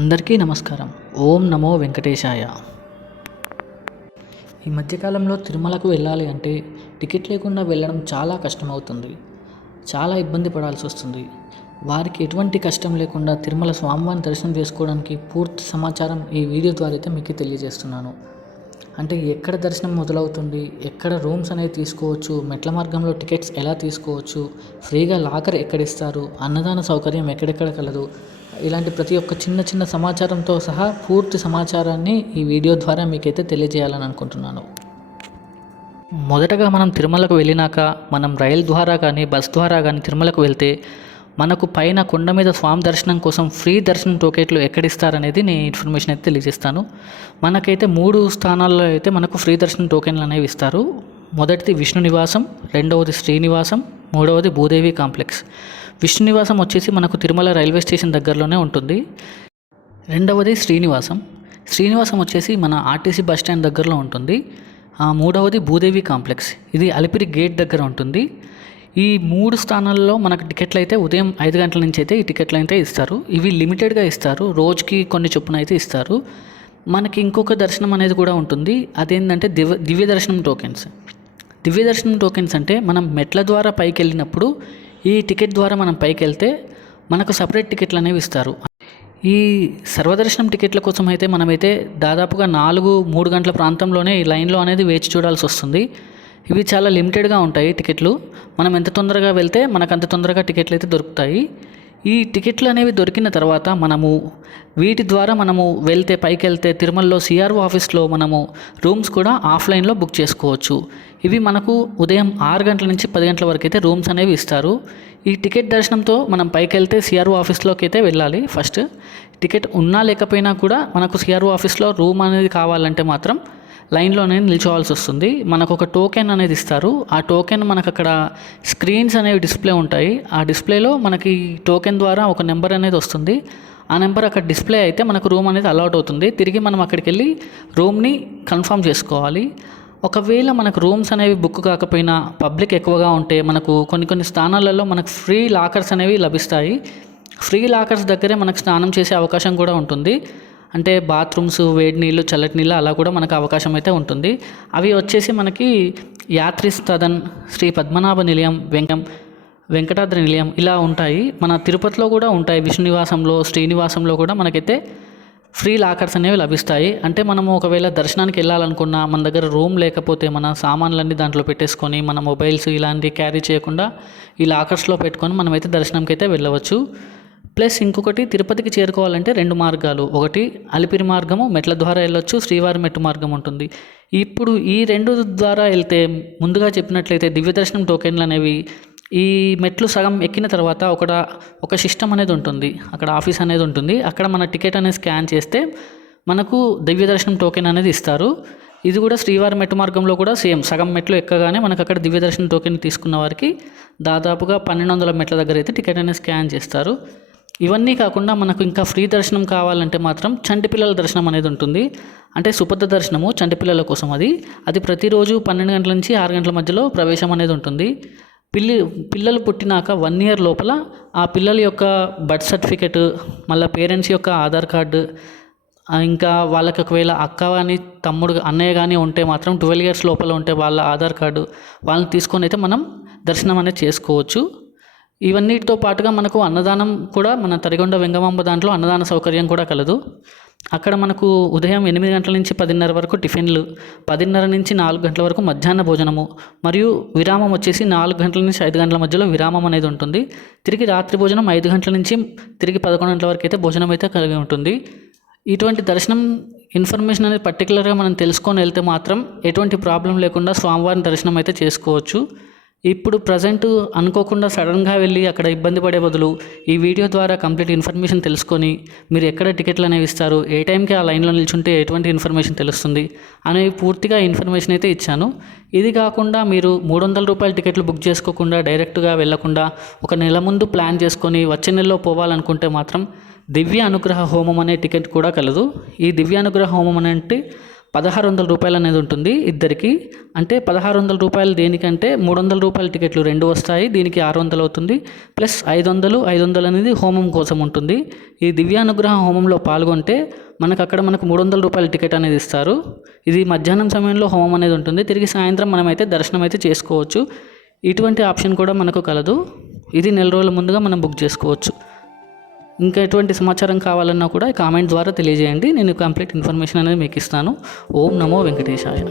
అందరికీ నమస్కారం. ఓం నమో వెంకటేశాయ. ఈ మధ్యకాలంలో తిరుమలకు వెళ్ళాలి అంటే టికెట్ లేకుండా వెళ్ళడం చాలా కష్టమవుతుంది. చాలా ఇబ్బంది పడాల్సి వస్తుంది. వారికి ఎటువంటి కష్టం లేకుండా తిరుమల స్వామివారిని దర్శనం చేసుకోవడానికి పూర్తి సమాచారం ఈ వీడియో ద్వారా అయితే మీకు తెలియజేస్తున్నాను. అంటే ఎక్కడ దర్శనం మొదలవుతుంది, ఎక్కడ రూమ్స్ అనేవి తీసుకోవచ్చు, మెట్ల మార్గంలో టికెట్స్ ఎలా తీసుకోవచ్చు, ఫ్రీగా లాకర్ ఎక్కడిస్తారు, అన్నదాన సౌకర్యం ఎక్కడెక్కడ కలదు, ఇలాంటి ప్రతి ఒక్క చిన్న సమాచారంతో సహా పూర్తి సమాచారాన్ని ఈ వీడియో ద్వారా మీకైతే తెలియజేయాలని అనుకుంటున్నాను. మొదటగా మనం తిరుమలకు వెళ్ళినాక మనం రైలు ద్వారా కానీ బస్ ద్వారా కానీ తిరుమలకు వెళ్తే మనకు పైన కొండ మీద స్వామి దర్శనం కోసం ఫ్రీ దర్శనం టోకెట్లు ఎక్కడిస్తారనేది నేను ఇన్ఫర్మేషన్ అయితే తెలియజేస్తాను. మనకైతే 3 స్థానాల్లో అయితే మనకు ఫ్రీ దర్శనం టోకెన్లు అనేవి ఇస్తారు. మొదటిది విష్ణు నివాసం, రెండవది శ్రీనివాసం, మూడవది భూదేవి కాంప్లెక్స్. విష్ణు నివాసం వచ్చేసి మనకు తిరుమల రైల్వే స్టేషన్ దగ్గరలోనే ఉంటుంది. రెండవది శ్రీనివాసం వచ్చేసి మన ఆర్టీసీ బస్ స్టాండ్ దగ్గరలో ఉంటుంది. మూడవది భూదేవి కాంప్లెక్స్, ఇది అలిపిరి గేట్ దగ్గర ఉంటుంది. ఈ 3 స్థానాల్లో మనకు టికెట్లు అయితే ఉదయం 5 గంటల నుంచి అయితే ఈ టికెట్లు అయితే ఇస్తారు. ఇవి లిమిటెడ్గా ఇస్తారు, రోజుకి కొన్ని చొప్పున అయితే ఇస్తారు. మనకి ఇంకొక దర్శనం అనేది కూడా ఉంటుంది. అదేంటంటే దివ్య దర్శనం టోకెన్స్. దివ్య దర్శనం టోకెన్స్ అంటే మనం మెట్ల ద్వారా పైకి వెళ్ళినప్పుడు ఈ టికెట్ ద్వారా మనం పైకి వెళ్తే మనకు సపరేట్ టికెట్లు అనేవి ఇస్తారు. ఈ సర్వదర్శనం టికెట్ల కోసం అయితే మనమైతే దాదాపుగా 3 గంటల ప్రాంతంలోనే ఈ లైన్లో అనేది వేచి చూడాల్సి వస్తుంది. ఇవి చాలా లిమిటెడ్గా ఉంటాయి టికెట్లు. మనం ఎంత తొందరగా వెళ్తే మనకు అంత తొందరగా టికెట్లు అయితే దొరుకుతాయి. ఈ టికెట్లు అనేవి దొరికిన తర్వాత వీటి ద్వారా మనము వెళ్తే పైకి వెళ్తే తిరుమలలో సిఆర్ఓ ఆఫీస్లో మనము రూమ్స్ కూడా ఆఫ్లైన్లో బుక్ చేసుకోవచ్చు. ఇవి మనకు ఉదయం 6 గంటల నుంచి 10 గంటల వరకు అయితే రూమ్స్ అనేవి ఇస్తారు. ఈ టికెట్ దర్శనంతో మనం పైకి వెళ్తే సిఆర్ఓ ఆఫీస్లోకి అయితే వెళ్ళాలి. ఫస్ట్ టికెట్ ఉన్నా లేకపోయినా కూడా మనకు సిఆర్ఓ ఆఫీస్లో రూమ్ అనేది కావాలంటే మాత్రం లైన్లోనే నిల్చోవాల్సి వస్తుంది. మనకు ఒక టోకెన్ అనేది ఇస్తారు. ఆ టోకెన్ మనకు అక్కడ స్క్రీన్స్ అనేవి డిస్ప్లే ఉంటాయి. ఆ డిస్ప్లేలో మనకి టోకెన్ ద్వారా ఒక నెంబర్ అనేది వస్తుంది. ఆ నెంబర్ అక్కడ డిస్ప్లే అయితే మనకు రూమ్ అనేది అలాట్ అవుతుంది. తిరిగి మనం అక్కడికి వెళ్ళి రూమ్ని కన్ఫర్మ్ చేసుకోవాలి. ఒకవేళ మనకు రూమ్స్ అనేవి బుక్ కాకపోయినా పబ్లిక్ ఎక్కువగా ఉంటే మనకు కొన్ని స్థానాలలో మనకు ఫ్రీ లాకర్స్ అనేవి లభిస్తాయి. ఫ్రీ లాకర్స్ దగ్గరే మనకు స్నానం చేసే అవకాశం కూడా ఉంటుంది. అంటే బాత్రూమ్స్, వేడి నీళ్ళు, చల్లటి నీళ్ళు అలా కూడా మనకు అవకాశం అయితే ఉంటుంది. అవి వచ్చేసి మనకి యాత్రి సదన్, శ్రీ పద్మనాభ నిలయం, వెంకటాద్రి నిలయం ఇలా ఉంటాయి. మన తిరుపతిలో కూడా ఉంటాయి. విష్ణు నివాసంలో, శ్రీనివాసంలో కూడా మనకైతే ఫ్రీ లాకర్స్ అనేవి లభిస్తాయి. అంటే మనము ఒకవేళ దర్శనానికి వెళ్ళాలనుకున్నా మన దగ్గర రూమ్ లేకపోతే మన సామాన్లన్నీ దాంట్లో పెట్టేసుకొని మన మొబైల్స్ ఇలాంటివి క్యారీ చేయకుండా ఈ లాకర్స్లో పెట్టుకొని మనమైతే దర్శనంకి అయితే వెళ్ళవచ్చు. ప్లస్ ఇంకొకటి, తిరుపతికి చేరుకోవాలంటే 2 మార్గాలు. ఒకటి అలిపిరి మార్గము, మెట్ల ద్వారా వెళ్ళొచ్చు. శ్రీవారి మెట్టు మార్గం ఉంటుంది. ఇప్పుడు ఈ 2 ద్వారా వెళ్తే ముందుగా చెప్పినట్లయితే దివ్య దర్శనం టోకెన్లు అనేవి ఈ మెట్లు సగం ఎక్కిన తర్వాత ఒక సిస్టమ్ అనేది ఉంటుంది. అక్కడ ఆఫీస్ అనేది ఉంటుంది. అక్కడ మన టికెట్ అనేది స్కాన్ చేస్తే మనకు దివ్య దర్శనం టోకెన్ అనేది ఇస్తారు. ఇది కూడా శ్రీవారి మెట్టు మార్గంలో కూడా సేమ్, సగం మెట్లు ఎక్కగానే మనకు అక్కడ దివ్య దర్శనం టోకెన్ తీసుకున్న వారికి దాదాపుగా 1200 మెట్ల దగ్గర అయితే టికెట్ అనేది స్కాన్ చేస్తారు. ఇవన్నీ కాకుండా మనకు ఇంకా ఫ్రీ దర్శనం కావాలంటే మాత్రం చంటి పిల్లల దర్శనం అనేది ఉంటుంది. అంటే సుపథ దర్శనము చంటి పిల్లల కోసం. అది ప్రతిరోజు 12 గంటల నుంచి 6 గంటల మధ్యలో ప్రవేశం అనేది ఉంటుంది. పిల్లలు పుట్టినాక 1 ఇయర్ లోపల ఆ పిల్లల యొక్క బర్త్ సర్టిఫికెట్, మళ్ళీ పేరెంట్స్ యొక్క ఆధార్ కార్డు, ఇంకా వాళ్ళకి ఒకవేళ అక్క కానీ తమ్ముడు అన్నయ్య కానీ ఉంటే మాత్రం 12 ఇయర్స్ లోపల ఉంటే వాళ్ళ ఆధార్ కార్డు వాళ్ళని తీసుకొని అయితే మనం దర్శనం అనేది చేసుకోవచ్చు. ఇవన్నిటితో పాటుగా మనకు అన్నదానం కూడా మన తరిగొండ వెంగమాంబ దాంట్లో అన్నదాన సౌకర్యం కూడా కలదు. అక్కడ మనకు ఉదయం 8 గంటల నుంచి 10:30 వరకు టిఫిన్లు, 10:30 నుంచి 4 గంటల వరకు మధ్యాహ్న భోజనము, మరియు విరామం వచ్చేసి 4 గంటల నుంచి 5 గంటల మధ్యలో విరామం అనేది ఉంటుంది. తిరిగి రాత్రి భోజనం 5 గంటల నుంచి తిరిగి 11 గంటల వరకు అయితే భోజనం అయితే కలిగి ఉంటుంది. ఇటువంటి దర్శనం ఇన్ఫర్మేషన్ అనేది పర్టికులర్గా మనం తెలుసుకొని వెళ్తే మాత్రం ఎటువంటి ప్రాబ్లం లేకుండా స్వామివారిని దర్శనం అయితే చేసుకోవచ్చు. ఇప్పుడు ప్రజెంట్ అనుకోకుండా సడన్గా వెళ్ళి అక్కడ ఇబ్బంది పడే బదులు ఈ వీడియో ద్వారా కంప్లీట్ ఇన్ఫర్మేషన్ తెలుసుకొని మీరు ఎక్కడ టికెట్లు అనేవి ఇస్తారు, ఏ టైంకి ఆ లైన్లో నిల్చుంటే ఎటువంటి ఇన్ఫర్మేషన్ తెలుస్తుంది అనేవి పూర్తిగా ఇన్ఫర్మేషన్ అయితే ఇచ్చాను. ఇది కాకుండా మీరు 300 రూపాయల టికెట్లు బుక్ చేసుకోకుండా డైరెక్ట్గా వెళ్ళకుండా ఒక నెల ముందు ప్లాన్ చేసుకొని వచ్చే నెలలో పోవాలనుకుంటే మాత్రం దివ్య అనుగ్రహ హోమం అనే టికెట్ కూడా కలదు. ఈ దివ్య అనుగ్రహ హోమం అంటే 1600 రూపాయలు అనేది ఉంటుంది ఇద్దరికి. అంటే 1600 రూపాయలు దేనికంటే 300 రూపాయల టికెట్లు 2 వస్తాయి, దీనికి 600 అవుతుంది. ప్లస్ 500 అనేది హోమం కోసం ఉంటుంది. ఈ దివ్యానుగ్రహ హోమంలో పాల్గొంటే మనకు 300 రూపాయల టికెట్ అనేది ఇస్తారు. ఇది మధ్యాహ్నం సమయంలో హోమం అనేది ఉంటుంది, తిరిగి సాయంత్రం మనమైతే దర్శనం అయితే చేసుకోవచ్చు. ఇటువంటి ఆప్షన్ కూడా మనకు కలదు. ఇది నెల రోజుల ముందుగా మనం బుక్ చేసుకోవచ్చు. ఇంకా ఎటువంటి సమాచారం కావాలన్నా కూడా కామెంట్ ద్వారా తెలియజేయండి, నేను కంప్లీట్ ఇన్ఫర్మేషన్ అనేది మీకు ఇస్తాను. ఓం నమో వెంకటేశాయ.